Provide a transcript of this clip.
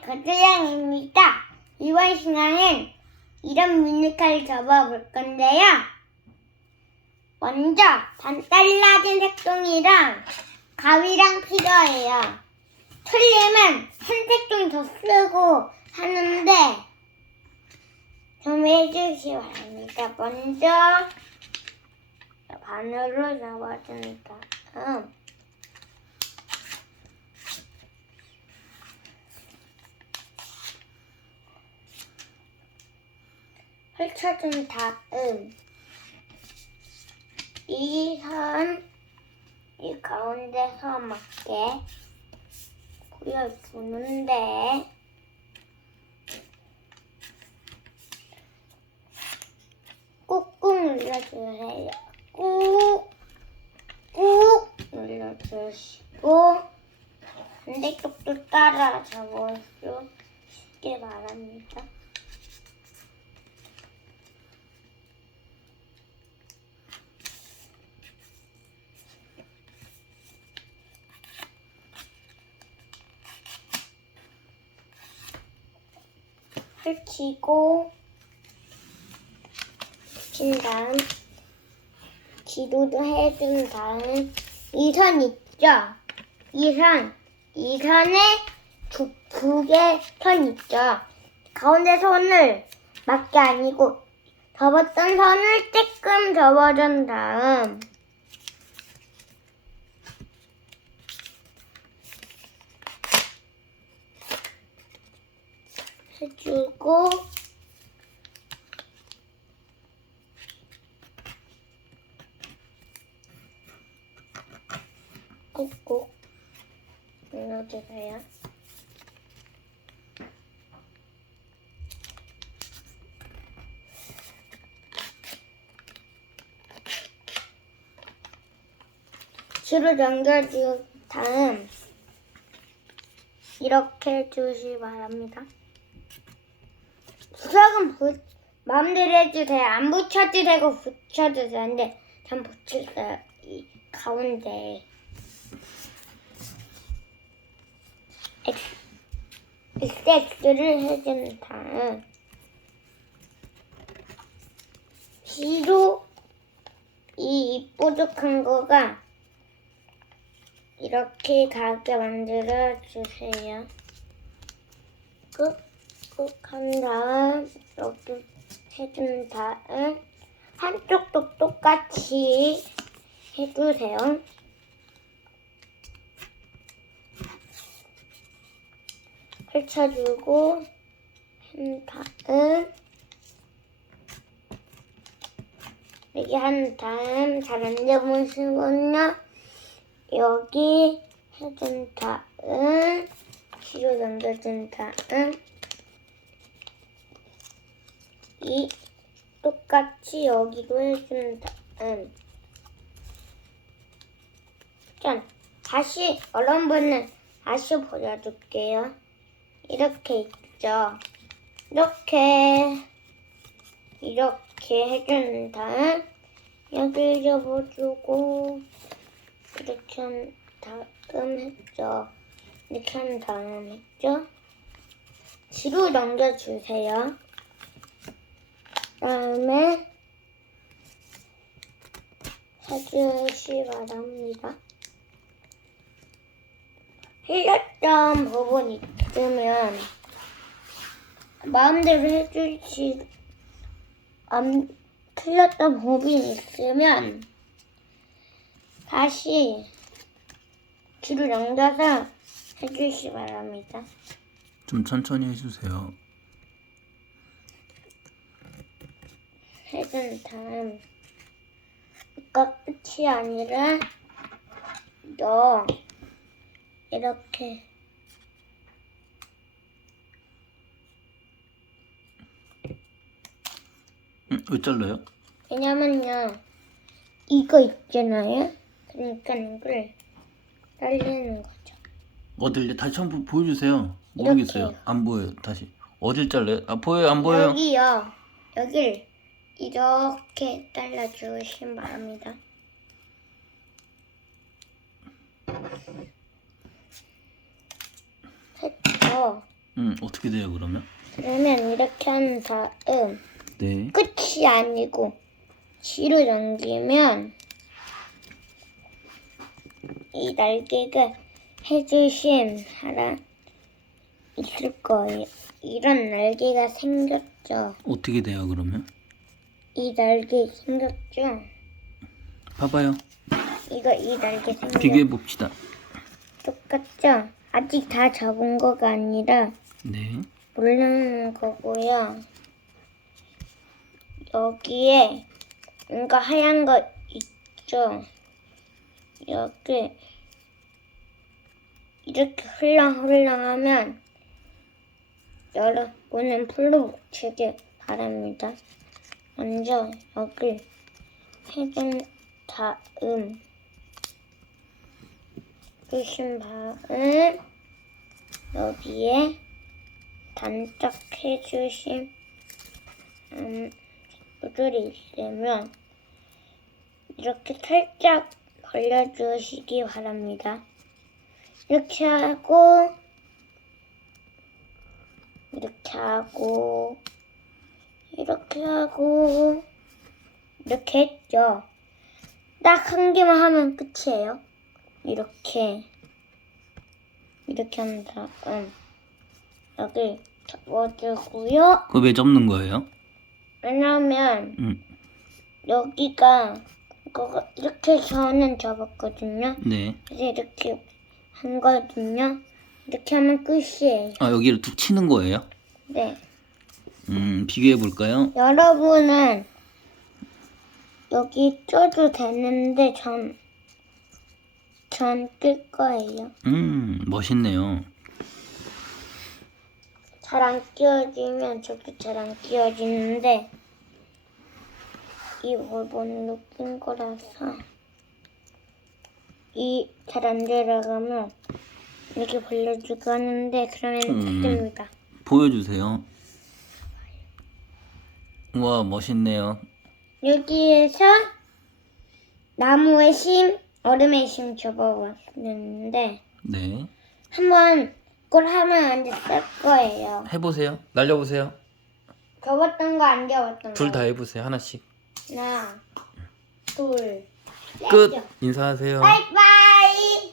거주양입니다. 이번 시간엔 이런 미니카를 접어볼 건데요. 먼저 반 잘라진 색종이랑 가위랑 필요해요. 틀리면 한 색종이 더 쓰고 하는데 좀 해주시기 바랍니다. 먼저 반으로 접어준 다음 펼쳐준 다음 이 선 이 가운데서 맞게 보여주는데 꾹꾹 눌러주세요. 꾹, 꾹 눌러주시고 반대쪽도 따라 있게 바랍니다. 펼치고 펼친 다음 기도도 해준 다음 이 선 있죠? 이 선, 이 선에 두, 두개 선 있죠? 가운데 선을 맞게 아니고 접었던 선을 조금 접어준 다음 해주고 꾹꾹 눌러주세요. 줄을 넘겨준 다음 이렇게 해주시기 바랍니다. 구석은 부, 마음대로 해주세요. 안 붙여도 되고 붙여도 되는데 전 붙였어요. 이 가운데 X, XX를 해준 다음 뒤로 이 뽀득한 거가 이렇게 가게 만들어 주세요. 꾹 꾹한 다음 이렇게 해준 다음 한쪽도 똑같이 해주세요. 펼쳐주고 한 다음 이렇게 한 다음 잘 안 잡으시군요. 여기 해준 다음 뒤로 넘겨준 다음 이 똑같이 여기도 해준 다 음 짠 다시 여러분은 다시 보여줄게요. 이렇게 있죠. 이렇게 이렇게 해준 다음 여기 접어주고 이렇게 한 다음 했죠. 이렇게 한 다음 했죠. 뒤로 넘겨주세요. 다음에 해주시 바랍니다. 틀렸던 부분이 있으면 마음대로 해주시 안 틀렸던 부분이 있으면 다시 뒤로 넘겨서 해주시 바랍니다. 좀 천천히 해주세요. 해준 다음 이거 끝이 아니라 너 이렇게 응? 왜 잘라요? 왜냐면요 이거 있잖아요 그러니까 이걸 잘리는 거죠 어딜 다시 한번 보여주세요. 모르겠어요. 이렇게요. 안 보여요. 다시 어딜 잘라요? 아 보여요? 안 보여요? 여기요 여길 이렇게 잘라주시기 바랍니다 했죠 음, 어떻게 돼요, 그러면? 그러면 이렇게 한 다음 네. 끝이 아니고 뒤로 넘기면 이 날개가 해주신 하나 있을 거예요. 이런 날개가 생겼죠. 어떻게 돼요, 그러면? 이 날개 생겼죠. 봐봐요. 이거 이 날개 생겼. 비교해 봅시다. 똑같죠. 아직 다 잡은 거가 아니라 네. 모르는 거고요. 여기에 뭔가 하얀 거 있죠. 여기 이렇게 흘렁흘렁하면 여러분은 풀로 묻히길 바랍니다. 먼저 여기 해준 다음 끄신 다음 여기에 단짝 해 주신 음, 구슬이 있으면 이렇게 살짝 걸려주시기 바랍니다. 이렇게 하고 이렇게 하고 이렇게 하고 이렇게 했죠. 딱 한 개만 하면 끝이에요. 이렇게 이렇게 한 다음 여기 접어주고요. 그거 왜 접는 거예요? 왜냐면 음, 여기가 이거 이렇게 저는 접었거든요. 네. 그래서 이렇게 한 거거든요. 이렇게 하면 끝이에요. 아, 여기를 툭 치는 거예요? 네. 음, 비교해 볼까요? 여러분은 여기 쪄도 되는데 전, 전끌 거예요. 음, 멋있네요. 잘 안 끼워지면 저도 잘 안 끼워지는데 이 부분으로 낀 거라서 이 잘 안 들어가면 이렇게 벌려주고 하는데 그러면 음. 됩니다. 보여주세요. 우와, 멋있네요. 여기에서 나무의 심, 얼음의 심 접어봤는데 네. 한번 그걸 하면 안 됐을 거예요. 해보세요. 날려보세요. 접었던 거 안 접었던 거. 둘 다 해보세요. 하나씩. 하나, 둘, 셋. 끝. 인사하세요. 바이바이.